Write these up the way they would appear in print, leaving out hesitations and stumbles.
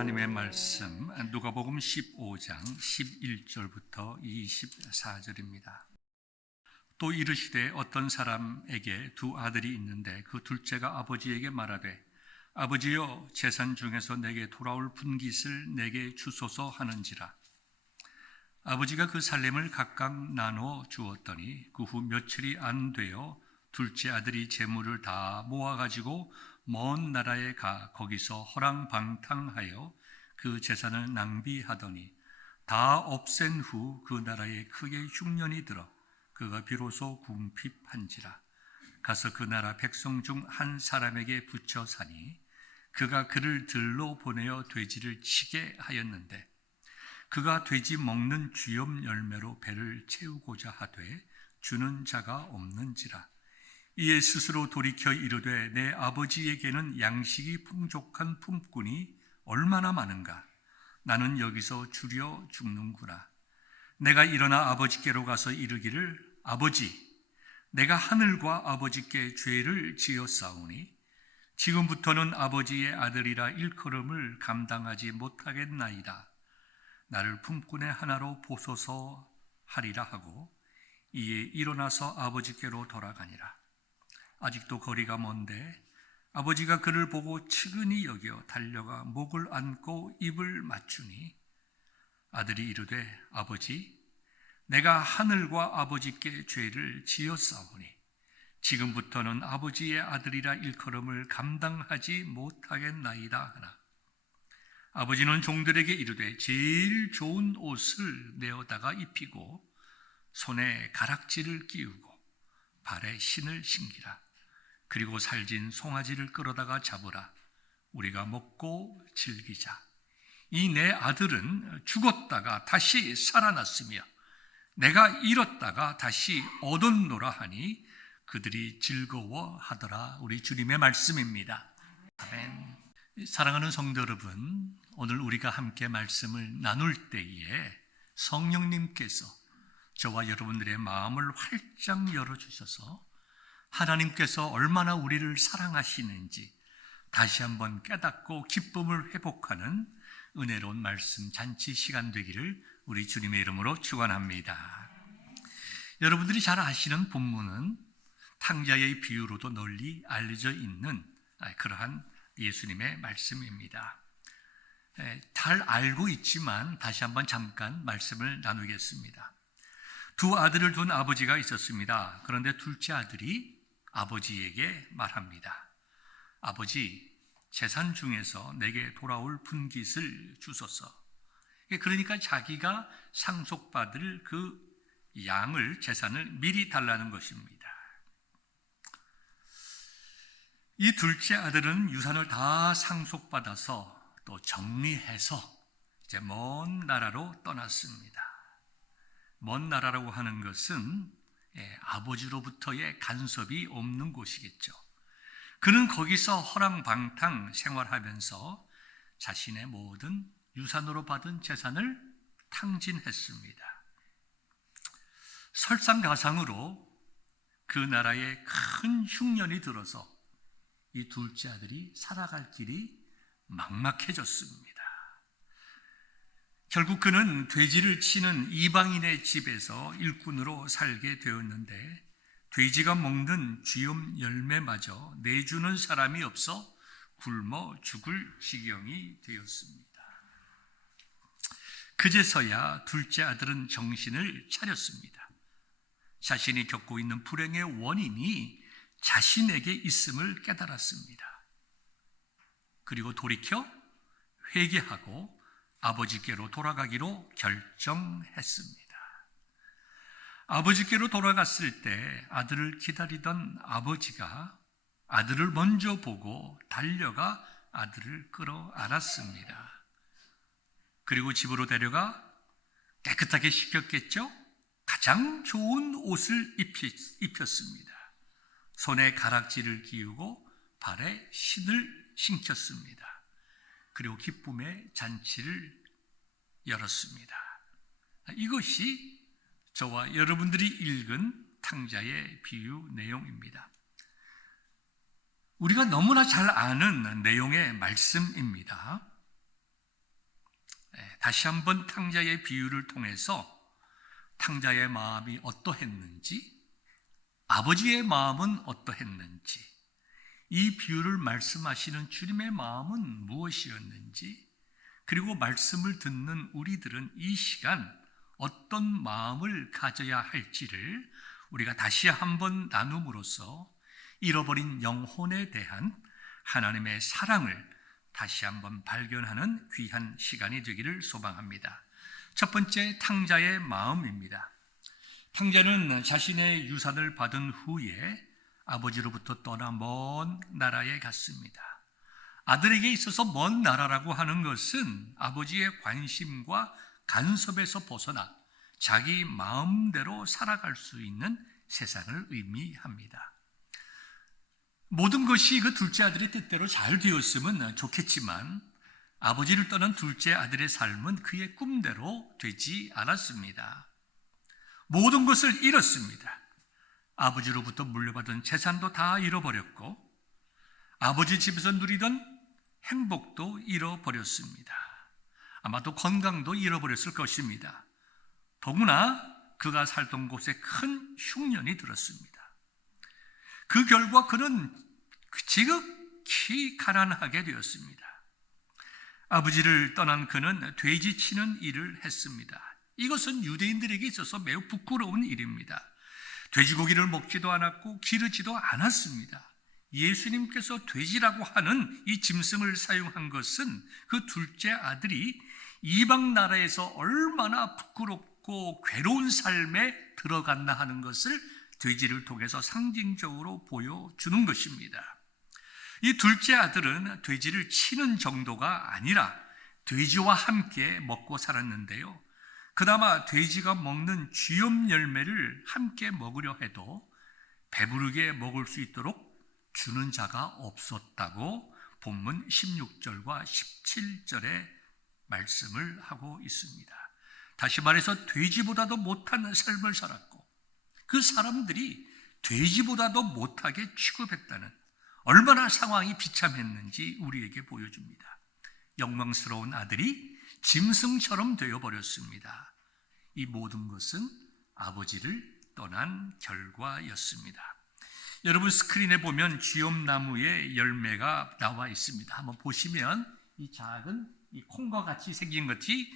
하나님의 말씀 누가복음 15장 11절부터 24절입니다. 또 이르시되 어떤 사람에게 두 아들이 있는데 그 둘째가 아버지에게 말하되 아버지여 재산 중에서 내게 돌아올 분깃을 내게 주소서 하는지라. 아버지가 그 살림을 각각 나누어 주었더니 그 후 며칠이 안 되어 둘째 아들이 재물을 다 모아가지고 먼 나라에 가 거기서 허랑방탕하여 그 재산을 낭비하더니 다 없앤 후 그 나라에 크게 흉년이 들어 그가 비로소 궁핍한지라. 가서 그 나라 백성 중 한 사람에게 붙여 사니 그가 그를 들로 보내어 돼지를 치게 하였는데 그가 돼지 먹는 쥐염 열매로 배를 채우고자 하되 주는 자가 없는지라. 이에 스스로 돌이켜 이르되 내 아버지에게는 양식이 풍족한 품꾼이 얼마나 많은가. 나는 여기서 주려 죽는구나. 내가 일어나 아버지께로 가서 이르기를 아버지, 내가 하늘과 아버지께 죄를 지었사오니 지금부터는 아버지의 아들이라 일컬음을 감당하지 못하겠나이다. 나를 품꾼의 하나로 보소서 하리라 하고 이에 일어나서 아버지께로 돌아가니라. 아직도 거리가 먼데 아버지가 그를 보고 측은히 여겨 달려가 목을 안고 입을 맞추니 아들이 이르되 아버지, 내가 하늘과 아버지께 죄를 지었사오니 지금부터는 아버지의 아들이라 일컬음을 감당하지 못하겠나이다 하나. 아버지는 종들에게 이르되 제일 좋은 옷을 내어다가 입히고 손에 가락지를 끼우고 발에 신을 신기라. 그리고 살진 송아지를 끌어다가 잡으라. 우리가 먹고 즐기자. 이 내 아들은 죽었다가 다시 살아났으며 내가 잃었다가 다시 얻었노라 하니 그들이 즐거워하더라. 우리 주님의 말씀입니다. 아멘. 사랑하는 성도 여러분, 오늘 우리가 함께 말씀을 나눌 때에 성령님께서 저와 여러분들의 마음을 활짝 열어주셔서 하나님께서 얼마나 우리를 사랑하시는지 다시 한번 깨닫고 기쁨을 회복하는 은혜로운 말씀 잔치 시간 되기를 우리 주님의 이름으로 축원합니다. 여러분들이 잘 아시는 본문은 탕자의 비유로도 널리 알려져 있는 그러한 예수님의 말씀입니다. 잘 알고 있지만 다시 한번 잠깐 말씀을 나누겠습니다. 두 아들을 둔 아버지가 있었습니다. 그런데 둘째 아들이 아버지에게 말합니다. 아버지, 재산 중에서 내게 돌아올 분깃을 주소서. 그러니까 자기가 상속받을 그 양을, 재산을 미리 달라는 것입니다. 이 둘째 아들은 유산을 다 상속받아서 또 정리해서 이제 먼 나라로 떠났습니다. 먼 나라라고 하는 것은 아버지로부터의 간섭이 없는 곳이겠죠. 그는 거기서 허랑방탕 생활하면서 자신의 모든 유산으로 받은 재산을 탕진했습니다. 설상가상으로 그 나라에 큰 흉년이 들어서 이 둘째 아들이 살아갈 길이 막막해졌습니다. 결국 그는 돼지를 치는 이방인의 집에서 일꾼으로 살게 되었는데 돼지가 먹는 쥐염 열매마저 내주는 사람이 없어 굶어 죽을 지경이 되었습니다. 그제서야 둘째 아들은 정신을 차렸습니다. 자신이 겪고 있는 불행의 원인이 자신에게 있음을 깨달았습니다. 그리고 돌이켜 회개하고 아버지께로 돌아가기로 결정했습니다. 아버지께로 돌아갔을 때 아들을 기다리던 아버지가 아들을 먼저 보고 달려가 아들을 끌어안았습니다. 그리고 집으로 데려가 깨끗하게 씻겼겠죠? 가장 좋은 옷을 입혔습니다. 손에 가락지를 끼우고 발에 신을 신겼습니다. 그리고 기쁨의 잔치를 열었습니다. 이것이 저와 여러분들이 읽은 탕자의 비유 내용입니다. 우리가 너무나 잘 아는 내용의 말씀입니다. 다시 한번 탕자의 비유를 통해서 탕자의 마음이 어떠했는지, 아버지의 마음은 어떠했는지, 이 비유를 말씀하시는 주님의 마음은 무엇이었는지, 그리고 말씀을 듣는 우리들은 이 시간 어떤 마음을 가져야 할지를 우리가 다시 한번 나눔으로써 잃어버린 영혼에 대한 하나님의 사랑을 다시 한번 발견하는 귀한 시간이 되기를 소망합니다. 첫 번째, 탕자의 마음입니다. 탕자는 자신의 유산을 받은 후에 아버지로부터 떠나 먼 나라에 갔습니다. 아들에게 있어서 먼 나라라고 하는 것은 아버지의 관심과 간섭에서 벗어나 자기 마음대로 살아갈 수 있는 세상을 의미합니다. 모든 것이 그 둘째 아들의 뜻대로 잘 되었으면 좋겠지만 아버지를 떠난 둘째 아들의 삶은 그의 꿈대로 되지 않았습니다. 모든 것을 잃었습니다. 아버지로부터 물려받은 재산도 다 잃어버렸고 아버지 집에서 누리던 행복도 잃어버렸습니다. 아마도 건강도 잃어버렸을 것입니다. 더구나 그가 살던 곳에 큰 흉년이 들었습니다. 그 결과 그는 지극히 가난하게 되었습니다. 아버지를 떠난 그는 돼지 치는 일을 했습니다. 이것은 유대인들에게 있어서 매우 부끄러운 일입니다. 돼지고기를 먹지도 않았고 기르지도 않았습니다. 예수님께서 돼지라고 하는 이 짐승을 사용한 것은 그 둘째 아들이 이방 나라에서 얼마나 부끄럽고 괴로운 삶에 들어갔나 하는 것을 돼지를 통해서 상징적으로 보여주는 것입니다. 이 둘째 아들은 돼지를 치는 정도가 아니라 돼지와 함께 먹고 살았는데요. 그나마 돼지가 먹는 쥐염 열매를 함께 먹으려 해도 배부르게 먹을 수 있도록 주는 자가 없었다고 본문 16절과 17절에 말씀을 하고 있습니다. 다시 말해서 돼지보다도 못한 삶을 살았고 그 사람들이 돼지보다도 못하게 취급했다는 얼마나 상황이 비참했는지 우리에게 보여줍니다. 영광스러운 아들이 짐승처럼 되어버렸습니다. 이 모든 것은 아버지를 떠난 결과였습니다. 여러분 스크린에 보면 쥐염나무의 열매가 나와 있습니다. 한번 보시면 이 작은 이 콩과 같이 생긴 것이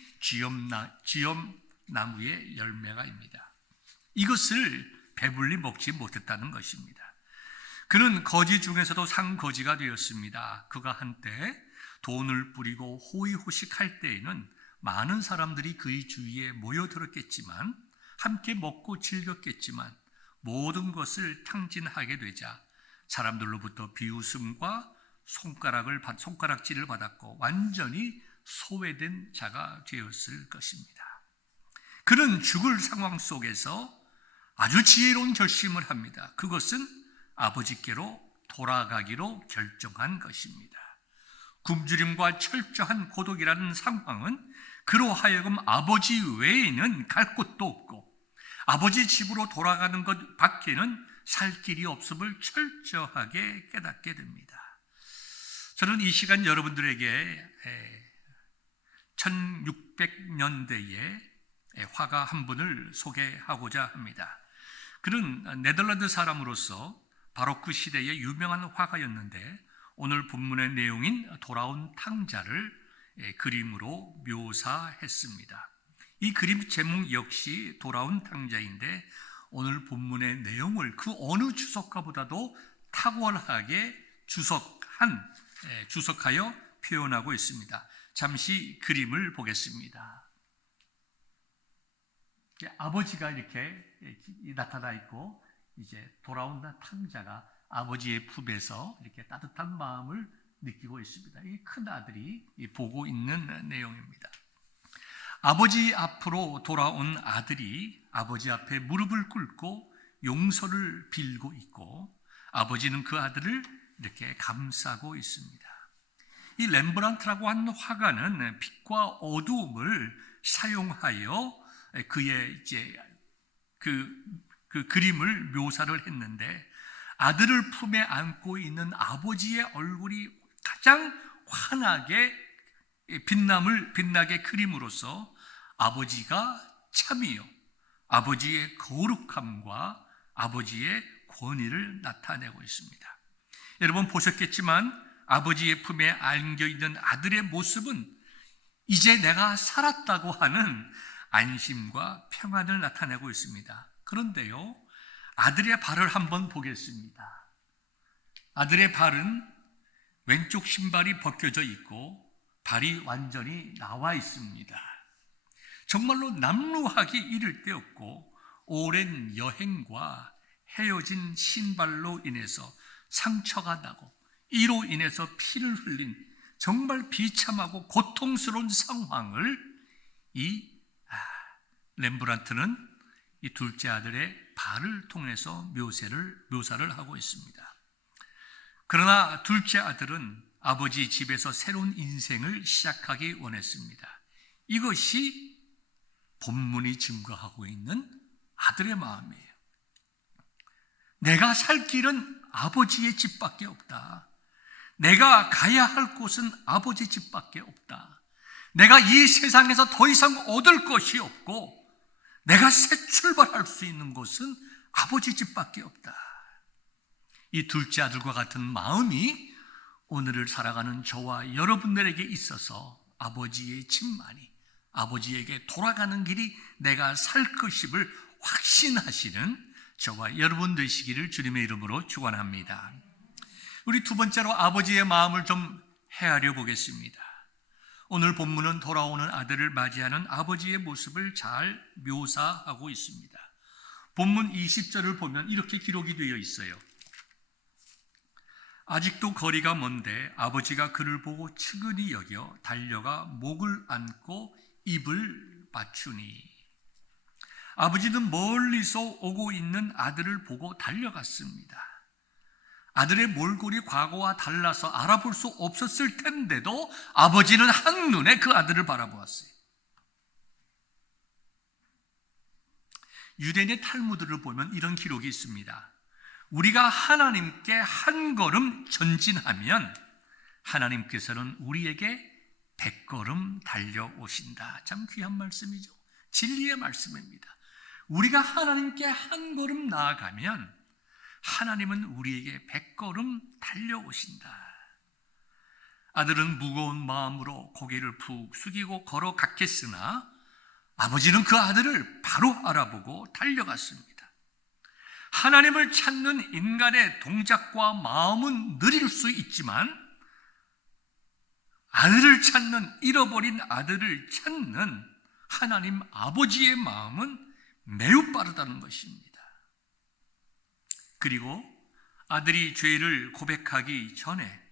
쥐염나무의 열매가입니다. 이것을 배불리 먹지 못했다는 것입니다. 그는 거지 중에서도 상거지가 되었습니다. 그가 한때 돈을 뿌리고 호의호식할 때에는 많은 사람들이 그의 주위에 모여들었겠지만 함께 먹고 즐겼겠지만 모든 것을 탕진하게 되자 사람들로부터 비웃음과 손가락질을 받았고 완전히 소외된 자가 되었을 것입니다. 그는 죽을 상황 속에서 아주 지혜로운 결심을 합니다. 그것은 아버지께로 돌아가기로 결정한 것입니다. 굶주림과 철저한 고독이라는 상황은 그로 하여금 아버지 외에는 갈 곳도 없고 아버지 집으로 돌아가는 것 밖에는 살 길이 없음을 철저하게 깨닫게 됩니다. 저는 이 시간 여러분들에게 1600년대의 화가 한 분을 소개하고자 합니다. 그는 네덜란드 사람으로서 바로크 시대의 유명한 화가였는데 오늘 본문의 내용인 돌아온 탕자를 그림으로 묘사했습니다. 이 그림 제목 역시 돌아온 탕자인데 오늘 본문의 내용을 그 어느 주석가보다도 탁월하게 주석하여 표현하고 있습니다. 잠시 그림을 보겠습니다. 아버지가 이렇게 나타나 있고 이제 돌아온 탕자가 아버지의 품에서 이렇게 따뜻한 마음을 느끼고 있습니다. 이 큰 아들이 보고 있는 내용입니다. 아버지 앞으로 돌아온 아들이 아버지 앞에 무릎을 꿇고 용서를 빌고 있고 아버지는 그 아들을 이렇게 감싸고 있습니다. 이 렘브란트라고 하는 화가는 빛과 어두움을 사용하여 그의 이제 그 그림을 묘사를 했는데 아들을 품에 안고 있는 아버지의 얼굴이 가장 환하게 빛남을 빛나게 그림으로써 아버지가 참이요, 아버지의 거룩함과 아버지의 권위를 나타내고 있습니다. 여러분 보셨겠지만 아버지의 품에 안겨있는 아들의 모습은 이제 내가 살았다고 하는 안심과 평안을 나타내고 있습니다. 그런데요, 아들의 발을 한번 보겠습니다. 아들의 발은 왼쪽 신발이 벗겨져 있고 발이 완전히 나와 있습니다. 정말로 남루하기 이를 데 없고 오랜 여행과 헤어진 신발로 인해서 상처가 나고 이로 인해서 피를 흘린 정말 비참하고 고통스러운 상황을 이 렘브란트는 이 둘째 아들의 발을 통해서 묘사를 하고 있습니다. 그러나 둘째 아들은 아버지 집에서 새로운 인생을 시작하기 원했습니다. 이것이 본문이 증거하고 있는 아들의 마음이에요. 내가 살 길은 아버지의 집밖에 없다. 내가 가야 할 곳은 아버지 집밖에 없다. 내가 이 세상에서 더 이상 얻을 것이 없고 내가 새 출발할 수 있는 곳은 아버지 집밖에 없다. 이 둘째 아들과 같은 마음이 오늘을 살아가는 저와 여러분들에게 있어서 아버지의 집만이, 아버지에게 돌아가는 길이 내가 살 것임을 확신하시는 저와 여러분 되시기를 주님의 이름으로 축원합니다. 우리 두 번째로 아버지의 마음을 좀 헤아려 보겠습니다. 오늘 본문은 돌아오는 아들을 맞이하는 아버지의 모습을 잘 묘사하고 있습니다. 본문 20절을 보면 이렇게 기록이 되어 있어요. 아직도 거리가 먼데 아버지가 그를 보고 측은히 여겨 달려가 목을 안고 입을 맞추니. 아버지는 멀리서 오고 있는 아들을 보고 달려갔습니다. 아들의 몰골이 과거와 달라서 알아볼 수 없었을 텐데도 아버지는 한눈에 그 아들을 바라보았어요. 유대인의 탈무드를 보면 이런 기록이 있습니다. 우리가 하나님께 한 걸음 전진하면 하나님께서는 우리에게 100걸음 달려오신다. 참 귀한 말씀이죠. 진리의 말씀입니다. 우리가 하나님께 한 걸음 나아가면 하나님은 우리에게 100걸음 달려오신다. 아들은 무거운 마음으로 고개를 푹 숙이고 걸어갔겠으나 아버지는 그 아들을 바로 알아보고 달려갔습니다. 하나님을 찾는 인간의 동작과 마음은 느릴 수 있지만 아들을 찾는, 잃어버린 아들을 찾는 하나님 아버지의 마음은 매우 빠르다는 것입니다. 그리고 아들이 죄를 고백하기 전에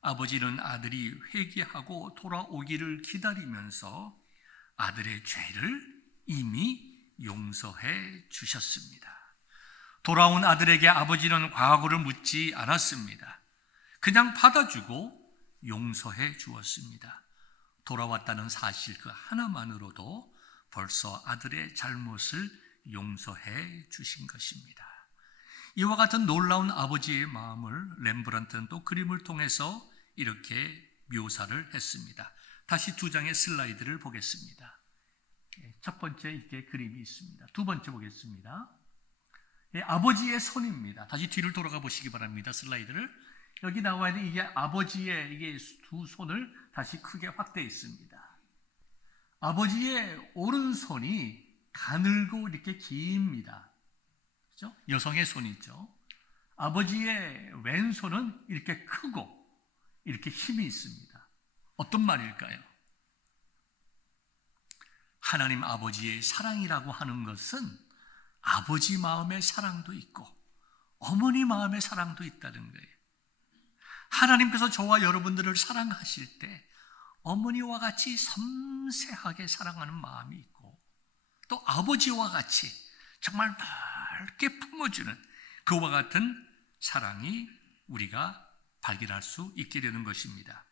아버지는 아들이 회개하고 돌아오기를 기다리면서 아들의 죄를 이미 용서해 주셨습니다. 돌아온 아들에게 아버지는 과거를 묻지 않았습니다. 그냥 받아주고 용서해 주었습니다. 돌아왔다는 사실 그 하나만으로도 벌써 아들의 잘못을 용서해 주신 것입니다. 이와 같은 놀라운 아버지의 마음을 렘브란트는 또 그림을 통해서 이렇게 묘사를 했습니다. 다시 두 장의 슬라이드를 보겠습니다. 첫 번째 이렇게 그림이 있습니다. 두 번째 보겠습니다. 아버지의 손입니다. 다시 뒤를 돌아가 보시기 바랍니다. 슬라이드를. 여기 나와 있는 이게 아버지의 이게 두 손을 다시 크게 확대해 있습니다. 아버지의 오른손이 가늘고 이렇게 깁니다. 그렇죠? 여성의 손이죠. 아버지의 왼손은 이렇게 크고 이렇게 힘이 있습니다. 어떤 말일까요? 하나님 아버지의 사랑이라고 하는 것은 아버지 마음의 사랑도 있고 어머니 마음의 사랑도 있다는 거예요. 하나님께서 저와 여러분들을 사랑하실 때 어머니와 같이 섬세하게 사랑하는 마음이 있고 또 아버지와 같이 정말 넓게 품어주는 그와 같은 사랑이 우리가 발견할 수 있게 되는 것입니다.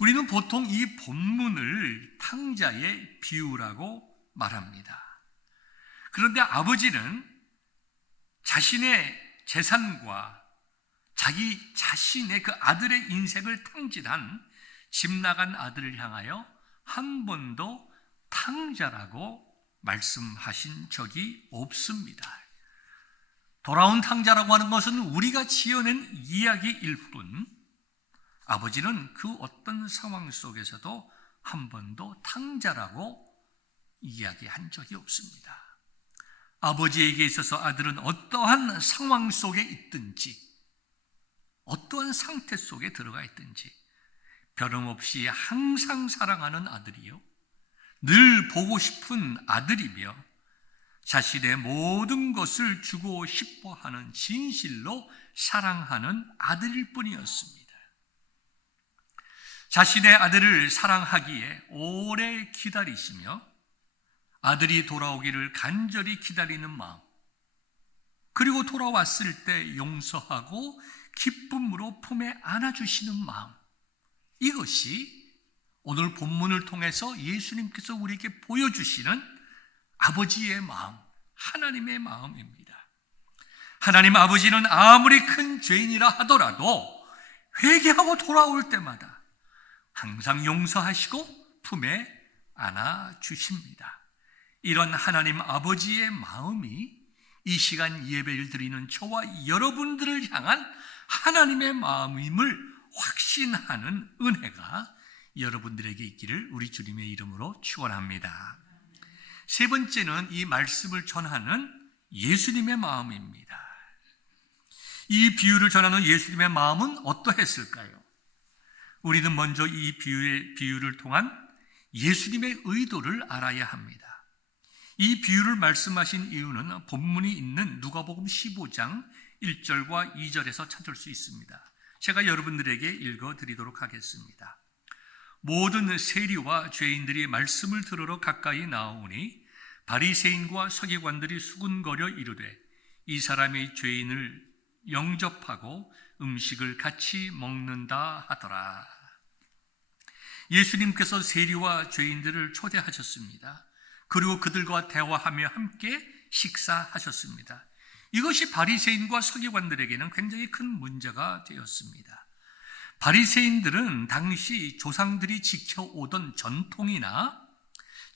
우리는 보통 이 본문을 탕자의 비유라고 말합니다. 그런데 아버지는 자신의 재산과 자기 자신의 그 아들의 인생을 탕진한 집 나간 아들을 향하여 한 번도 탕자라고 말씀하신 적이 없습니다. 돌아온 탕자라고 하는 것은 우리가 지어낸 이야기일 뿐, 아버지는 그 어떤 상황 속에서도 한 번도 탕자라고 이야기한 적이 없습니다. 아버지에게 있어서 아들은 어떠한 상황 속에 있든지, 어떠한 상태 속에 들어가 있든지 변함없이 항상 사랑하는 아들이요, 늘 보고 싶은 아들이며 자신의 모든 것을 주고 싶어 하는 진실로 사랑하는 아들일 뿐이었습니다. 자신의 아들을 사랑하기에 오래 기다리시며 아들이 돌아오기를 간절히 기다리는 마음, 그리고 돌아왔을 때 용서하고 기쁨으로 품에 안아주시는 마음, 이것이 오늘 본문을 통해서 예수님께서 우리에게 보여주시는 아버지의 마음, 하나님의 마음입니다. 하나님 아버지는 아무리 큰 죄인이라 하더라도 회개하고 돌아올 때마다 항상 용서하시고 품에 안아주십니다. 이런 하나님 아버지의 마음이 이 시간 예배를 드리는 저와 여러분들을 향한 하나님의 마음임을 확신하는 은혜가 여러분들에게 있기를 우리 주님의 이름으로 축원합니다. 세 번째는 이 말씀을 전하는 예수님의 마음입니다. 이 비유를 전하는 예수님의 마음은 어떠했을까요? 우리는 먼저 이 비유를 통한 예수님의 의도를 알아야 합니다. 이 비유를 말씀하신 이유는 본문이 있는 누가복음 15장 1절과 2절에서 찾을 수 있습니다. 제가 여러분들에게 읽어드리도록 하겠습니다. 모든 세리와 죄인들이 말씀을 들으러 가까이 나오니 바리새인과 서기관들이 수군거려 이르되 이 사람이 죄인을 영접하고 음식을 같이 먹는다 하더라. 예수님께서 세리와 죄인들을 초대하셨습니다. 그리고 그들과 대화하며 함께 식사하셨습니다. 이것이 바리새인과 서기관들에게는 굉장히 큰 문제가 되었습니다. 바리새인들은 당시 조상들이 지켜오던 전통이나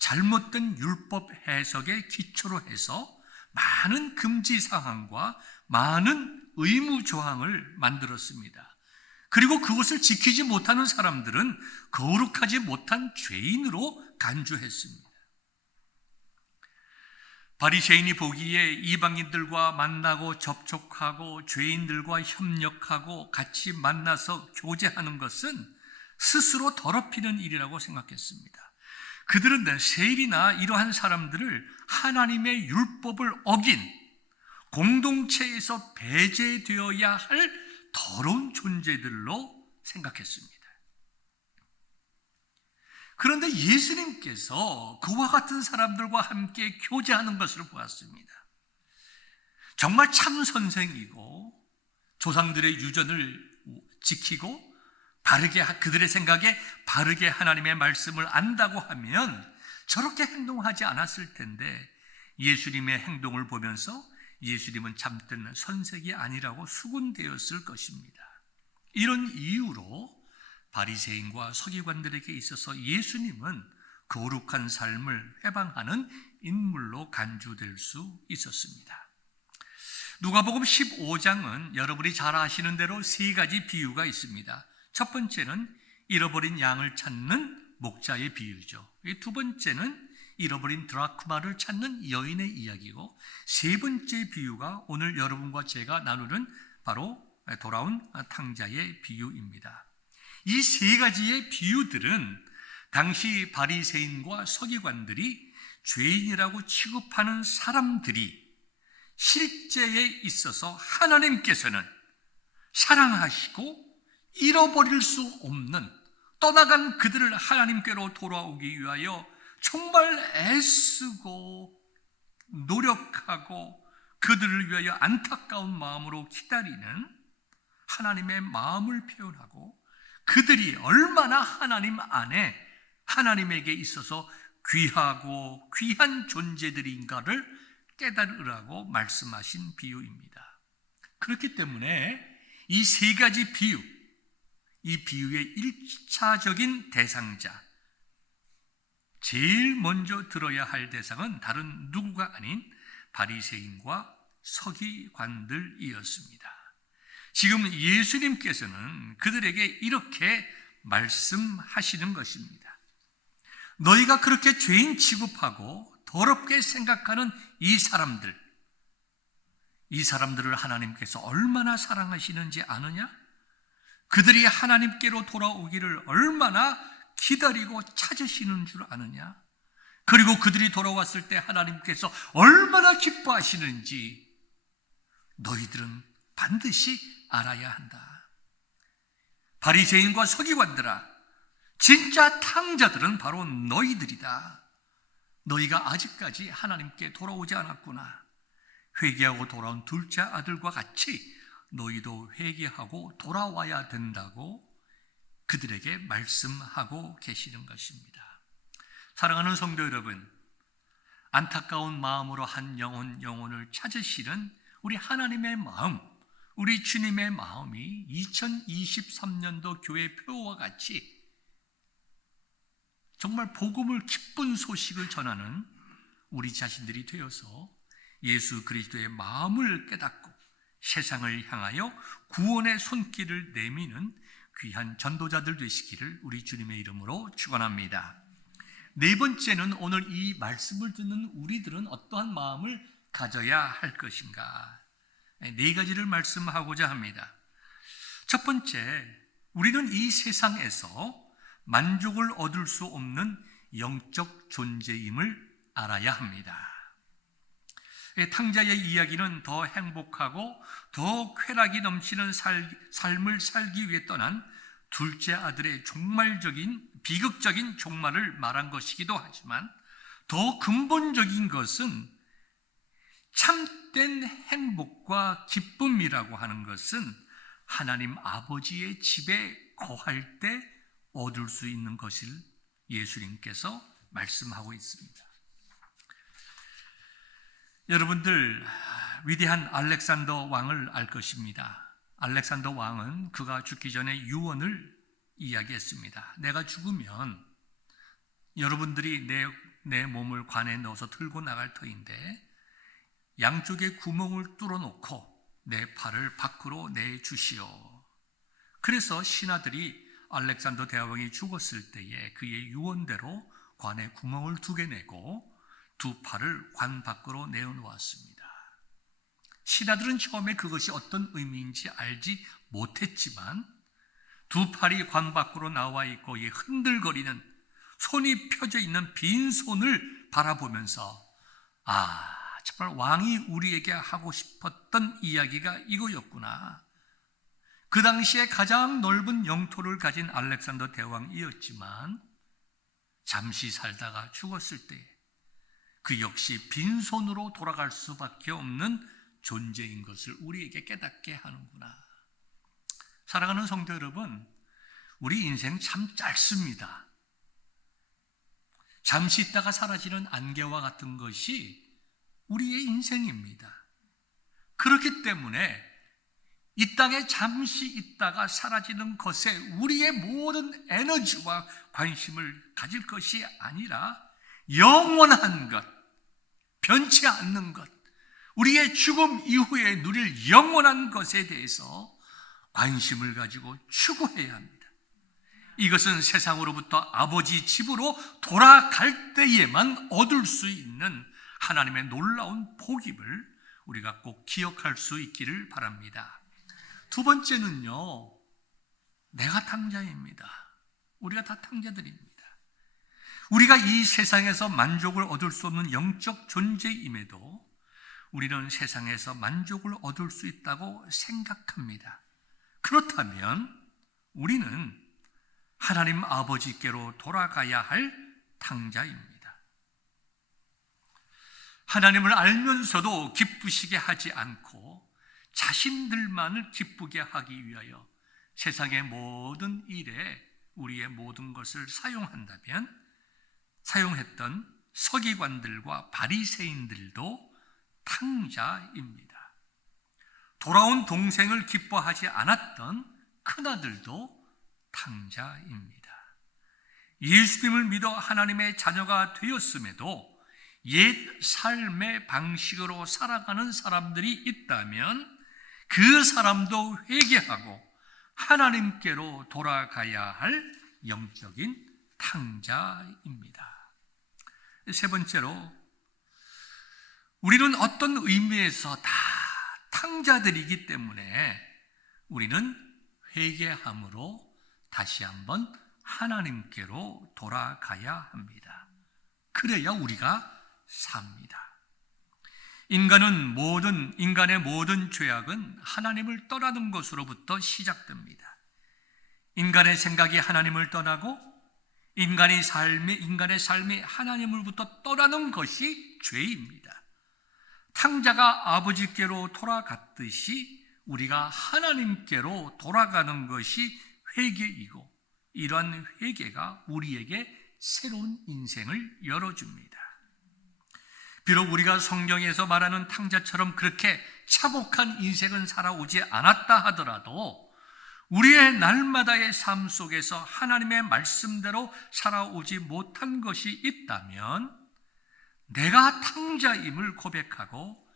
잘못된 율법 해석에 기초로 해서 많은 금지 사항과 많은 의무 조항을 만들었습니다. 그리고 그것을 지키지 못하는 사람들은 거룩하지 못한 죄인으로 간주했습니다. 바리새인이 보기에 이방인들과 만나고 접촉하고 죄인들과 협력하고 같이 만나서 교제하는 것은 스스로 더럽히는 일이라고 생각했습니다. 그들은 세리나 이러한 사람들을 하나님의 율법을 어긴 공동체에서 배제되어야 할 더러운 존재들로 생각했습니다. 그런데 예수님께서 그와 같은 사람들과 함께 교제하는 것을 보았습니다. 정말 참 선생이고 조상들의 유전을 지키고 바르게, 그들의 생각에 바르게 하나님의 말씀을 안다고 하면 저렇게 행동하지 않았을 텐데 예수님의 행동을 보면서 예수님은 참된 선생이 아니라고 수군되었을 것입니다. 이런 이유로 바리새인과 서기관들에게 있어서 예수님은 거룩한 삶을 회방하는 인물로 간주될 수 있었습니다. 누가복음 15장은 여러분이 잘 아시는 대로 세 가지 비유가 있습니다. 첫 번째는 잃어버린 양을 찾는 목자의 비유죠. 두 번째는 잃어버린 드라크마를 찾는 여인의 이야기고, 세 번째 비유가 오늘 여러분과 제가 나누는 바로 돌아온 탕자의 비유입니다. 이 세 가지의 비유들은 당시 바리새인과 서기관들이 죄인이라고 취급하는 사람들이 실제에 있어서 하나님께서는 사랑하시고 잃어버릴 수 없는, 떠나간 그들을 하나님께로 돌아오기 위하여 정말 애쓰고 노력하고 그들을 위하여 안타까운 마음으로 기다리는 하나님의 마음을 표현하고, 그들이 얼마나 하나님 안에 하나님에게 있어서 귀하고 귀한 존재들인가를 깨달으라고 말씀하신 비유입니다. 그렇기 때문에 이 세 가지 비유, 이 비유의 1차적인 대상자, 제일 먼저 들어야 할 대상은 다른 누구가 아닌 바리새인과 서기관들이었습니다. 지금 예수님께서는 그들에게 이렇게 말씀하시는 것입니다. 너희가 그렇게 죄인 취급하고 더럽게 생각하는 이 사람들을 하나님께서 얼마나 사랑하시는지 아느냐? 그들이 하나님께로 돌아오기를 얼마나 기다리고 찾으시는 줄 아느냐? 그리고 그들이 돌아왔을 때 하나님께서 얼마나 기뻐하시는지 너희들은 반드시 알아야 한다. 바리새인과 서기관들아, 진짜 탕자들은 바로 너희들이다. 너희가 아직까지 하나님께 돌아오지 않았구나. 회개하고 돌아온 둘째 아들과 같이 너희도 회개하고 돌아와야 된다고 그들에게 말씀하고 계시는 것입니다. 사랑하는 성도 여러분, 안타까운 마음으로 한 영혼을 찾으시는 우리 하나님의 마음, 우리 주님의 마음이 2023년도 교회 표와 같이 정말 복음을 기쁜 소식을 전하는 우리 자신들이 되어서 예수 그리스도의 마음을 깨닫고 세상을 향하여 구원의 손길을 내미는 귀한 전도자들 되시기를 우리 주님의 이름으로 축원합니다. 네 번째는 오늘 이 말씀을 듣는 우리들은 어떠한 마음을 가져야 할 것인가? 네 가지를 말씀하고자 합니다. 첫 번째, 우리는 이 세상에서 만족을 얻을 수 없는 영적 존재임을 알아야 합니다. 탕자의 이야기는 더 행복하고 더 쾌락이 넘치는 삶을 살기 위해 떠난 둘째 아들의 비극적인 종말을 말한 것이기도 하지만 더 근본적인 것은 참된 행복과 기쁨이라고 하는 것은 하나님 아버지의 집에 거할 때 얻을 수 있는 것을 예수님께서 말씀하고 있습니다. 여러분들 위대한 알렉산더 왕을 알 것입니다. 알렉산더 왕은 그가 죽기 전에 유언을 이야기했습니다. 내가 죽으면 여러분들이 내 몸을 관에 넣어서 틀고 나갈 터인데 양쪽에 구멍을 뚫어놓고 내 팔을 밖으로 내주시오. 그래서 신하들이 알렉산더 대왕이 죽었을 때에 그의 유언대로 관에 구멍을 2개 내고 두 팔을 관 밖으로 내어놓았습니다. 신하들은 처음에 그것이 어떤 의미인지 알지 못했지만 두 팔이 관 밖으로 나와 있고 이 흔들거리는 손이 펴져 있는 빈 손을 바라보면서 정말 왕이 우리에게 하고 싶었던 이야기가 이거였구나. 그 당시에 가장 넓은 영토를 가진 알렉산더 대왕이었지만 잠시 살다가 죽었을 때 그 역시 빈손으로 돌아갈 수밖에 없는 존재인 것을 우리에게 깨닫게 하는구나. 사랑하는 성도 여러분, 우리 인생 참 짧습니다. 잠시 있다가 사라지는 안개와 같은 것이 우리의 인생입니다. 그렇기 때문에 이 땅에 잠시 있다가 사라지는 것에 우리의 모든 에너지와 관심을 가질 것이 아니라 영원한 것, 변치 않는 것, 우리의 죽음 이후에 누릴 영원한 것에 대해서 관심을 가지고 추구해야 합니다. 이것은 세상으로부터 아버지 집으로 돌아갈 때에만 얻을 수 있는 하나님의 놀라운 복임을 우리가 꼭 기억할 수 있기를 바랍니다. 두 번째는요, 내가 탕자입니다. 우리가 다 탕자들입니다. 우리가 이 세상에서 만족을 얻을 수 없는 영적 존재임에도 우리는 세상에서 만족을 얻을 수 있다고 생각합니다. 그렇다면 우리는 하나님 아버지께로 돌아가야 할 탕자입니다. 하나님을 알면서도 기쁘시게 하지 않고 자신들만을 기쁘게 하기 위하여 세상의 모든 일에 우리의 모든 것을 사용했던 서기관들과 바리새인들도 탕자입니다. 돌아온 동생을 기뻐하지 않았던 큰아들도 탕자입니다. 예수님을 믿어 하나님의 자녀가 되었음에도 옛 삶의 방식으로 살아가는 사람들이 있다면 그 사람도 회개하고 하나님께로 돌아가야 할 영적인 탕자입니다. 세 번째로, 우리는 어떤 의미에서 다 탕자들이기 때문에 우리는 회개함으로 다시 한번 하나님께로 돌아가야 합니다. 그래야 우리가 삽니다. 인간의 모든 죄악은 하나님을 떠나는 것으로부터 시작됩니다. 인간의 생각이 하나님을 떠나고 인간의 삶이 하나님으로부터 떠나는 것이 죄입니다. 탕자가 아버지께로 돌아갔듯이 우리가 하나님께로 돌아가는 것이 회개이고, 이러한 회개가 우리에게 새로운 인생을 열어줍니다. 비록 우리가 성경에서 말하는 탕자처럼 그렇게 차곡한 인생은 살아오지 않았다 하더라도 우리의 날마다의 삶 속에서 하나님의 말씀대로 살아오지 못한 것이 있다면 내가 탕자임을 고백하고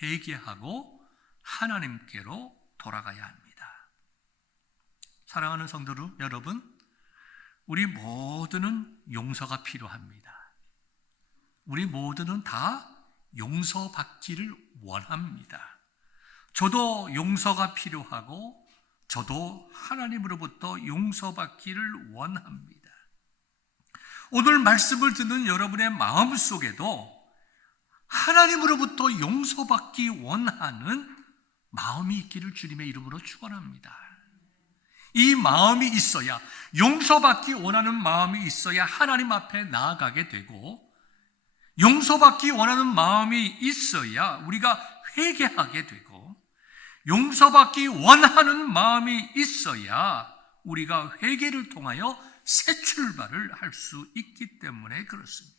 회개하고 하나님께로 돌아가야 합니다. 사랑하는 성도 여러분, 우리 모두는 용서가 필요합니다. 우리 모두는 다 용서받기를 원합니다. 저도 용서가 필요하고 저도 하나님으로부터 용서받기를 원합니다. 오늘 말씀을 듣는 여러분의 마음속에도 하나님으로부터 용서받기 원하는 마음이 있기를 주님의 이름으로 축원합니다. 이 마음이 있어야, 용서받기 원하는 마음이 있어야 하나님 앞에 나아가게 되고, 용서받기 원하는 마음이 있어야 우리가 회개하게 되고, 용서받기 원하는 마음이 있어야 우리가 회개를 통하여 새 출발을 할 수 있기 때문에 그렇습니다.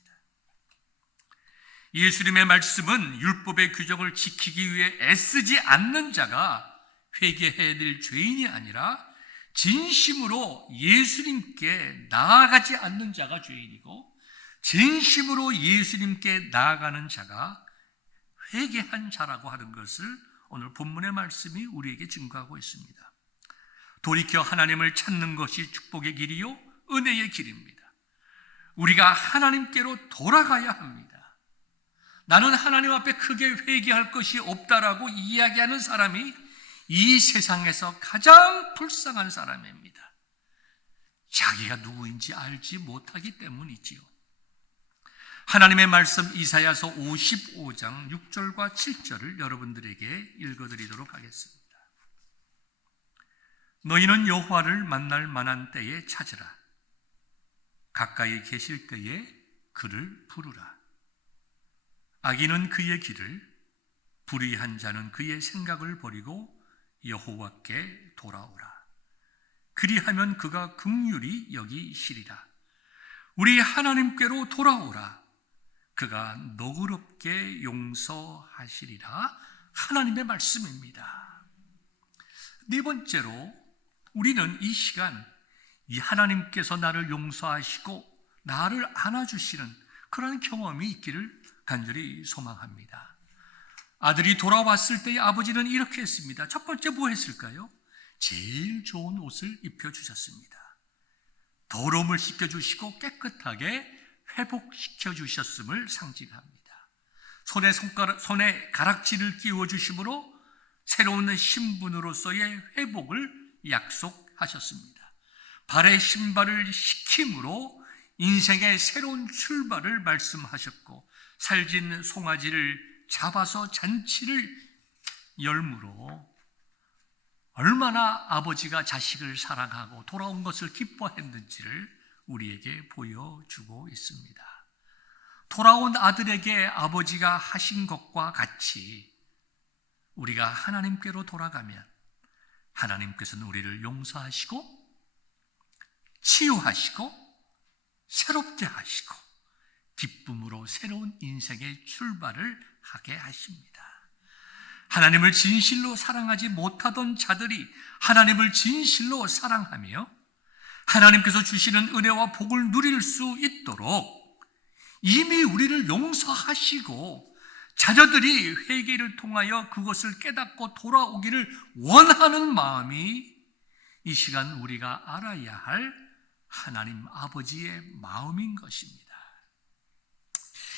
예수님의 말씀은 율법의 규정을 지키기 위해 애쓰지 않는 자가 회개해야 될 죄인이 아니라 진심으로 예수님께 나아가지 않는 자가 죄인이고, 진심으로 예수님께 나아가는 자가 회개한 자라고 하는 것을 오늘 본문의 말씀이 우리에게 증거하고 있습니다. 돌이켜 하나님을 찾는 것이 축복의 길이요 은혜의 길입니다. 우리가 하나님께로 돌아가야 합니다. 나는 하나님 앞에 크게 회개할 것이 없다라고 이야기하는 사람이 이 세상에서 가장 불쌍한 사람입니다. 자기가 누구인지 알지 못하기 때문이지요. 하나님의 말씀 이사야서 55장 6절과 7절을 여러분들에게 읽어드리도록 하겠습니다. 너희는 여호와를 만날 만한 때에 찾으라. 가까이 계실 때에 그를 부르라. 악인은 그의 길을, 불의한 자는 그의 생각을 버리고 여호와께 돌아오라. 그리하면 그가 긍휼히 여기시리라. 우리 하나님께로 돌아오라. 그가 너그럽게 용서하시리라. 하나님의 말씀입니다. 네 번째로, 우리는 이 시간 이 하나님께서 나를 용서하시고 나를 안아주시는 그런 경험이 있기를 간절히 소망합니다. 아들이 돌아왔을 때 아버지는 이렇게 했습니다. 첫 번째 뭐 했을까요? 제일 좋은 옷을 입혀주셨습니다. 더러움을 씻겨주시고 깨끗하게 회복시켜 주셨음을 상징합니다. 손에 가락지를 끼워 주심으로 새로운 신분으로서의 회복을 약속하셨습니다. 발에 신발을 신김으로 인생의 새로운 출발을 말씀하셨고, 살진 송아지를 잡아서 잔치를 열므로 얼마나 아버지가 자식을 사랑하고 돌아온 것을 기뻐했는지를 우리에게 보여주고 있습니다. 돌아온 아들에게 아버지가 하신 것과 같이 우리가 하나님께로 돌아가면 하나님께서는 우리를 용서하시고 치유하시고 새롭게 하시고 기쁨으로 새로운 인생의 출발을 하게 하십니다. 하나님을 진실로 사랑하지 못하던 자들이 하나님을 진실로 사랑하며 하나님께서 주시는 은혜와 복을 누릴 수 있도록 이미 우리를 용서하시고 자녀들이 회개를 통하여 그것을 깨닫고 돌아오기를 원하는 마음이 이 시간 우리가 알아야 할 하나님 아버지의 마음인 것입니다.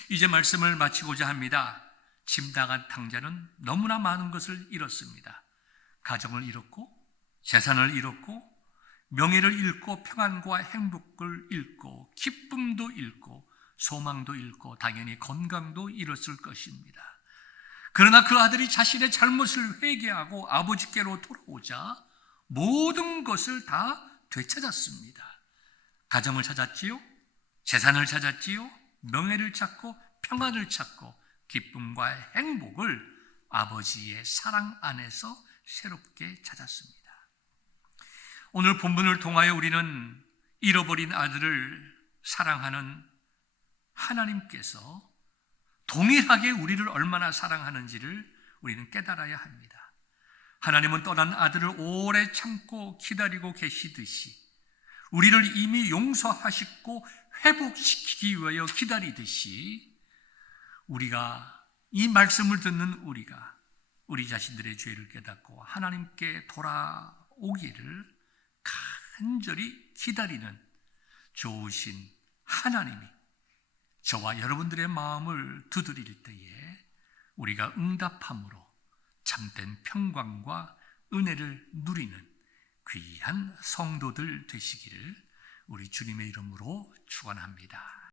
이제 말씀을 마치고자 합니다. 짐 나간 탕자는 너무나 많은 것을 잃었습니다. 가정을 잃었고, 재산을 잃었고, 명예를 잃고, 평안과 행복을 잃고, 기쁨도 잃고, 소망도 잃고, 당연히 건강도 잃었을 것입니다. 그러나 그 아들이 자신의 잘못을 회개하고 아버지께로 돌아오자 모든 것을 다 되찾았습니다. 가정을 찾았지요, 재산을 찾았지요, 명예를 찾고 평안을 찾고 기쁨과 행복을 아버지의 사랑 안에서 새롭게 찾았습니다. 오늘 본문을 통하여 우리는 잃어버린 아들을 사랑하는 하나님께서 동일하게 우리를 얼마나 사랑하는지를 우리는 깨달아야 합니다. 하나님은 떠난 아들을 오래 참고 기다리고 계시듯이 우리를 이미 용서하시고 회복시키기 위하여 기다리듯이 우리가 이 말씀을 듣는 우리가 우리 자신들의 죄를 깨닫고 하나님께 돌아오기를 간절히 기다리는 좋으신 하나님이 저와 여러분들의 마음을 두드릴 때에 우리가 응답함으로 참된 평강과 은혜를 누리는 귀한 성도들 되시기를 우리 주님의 이름으로 축원합니다.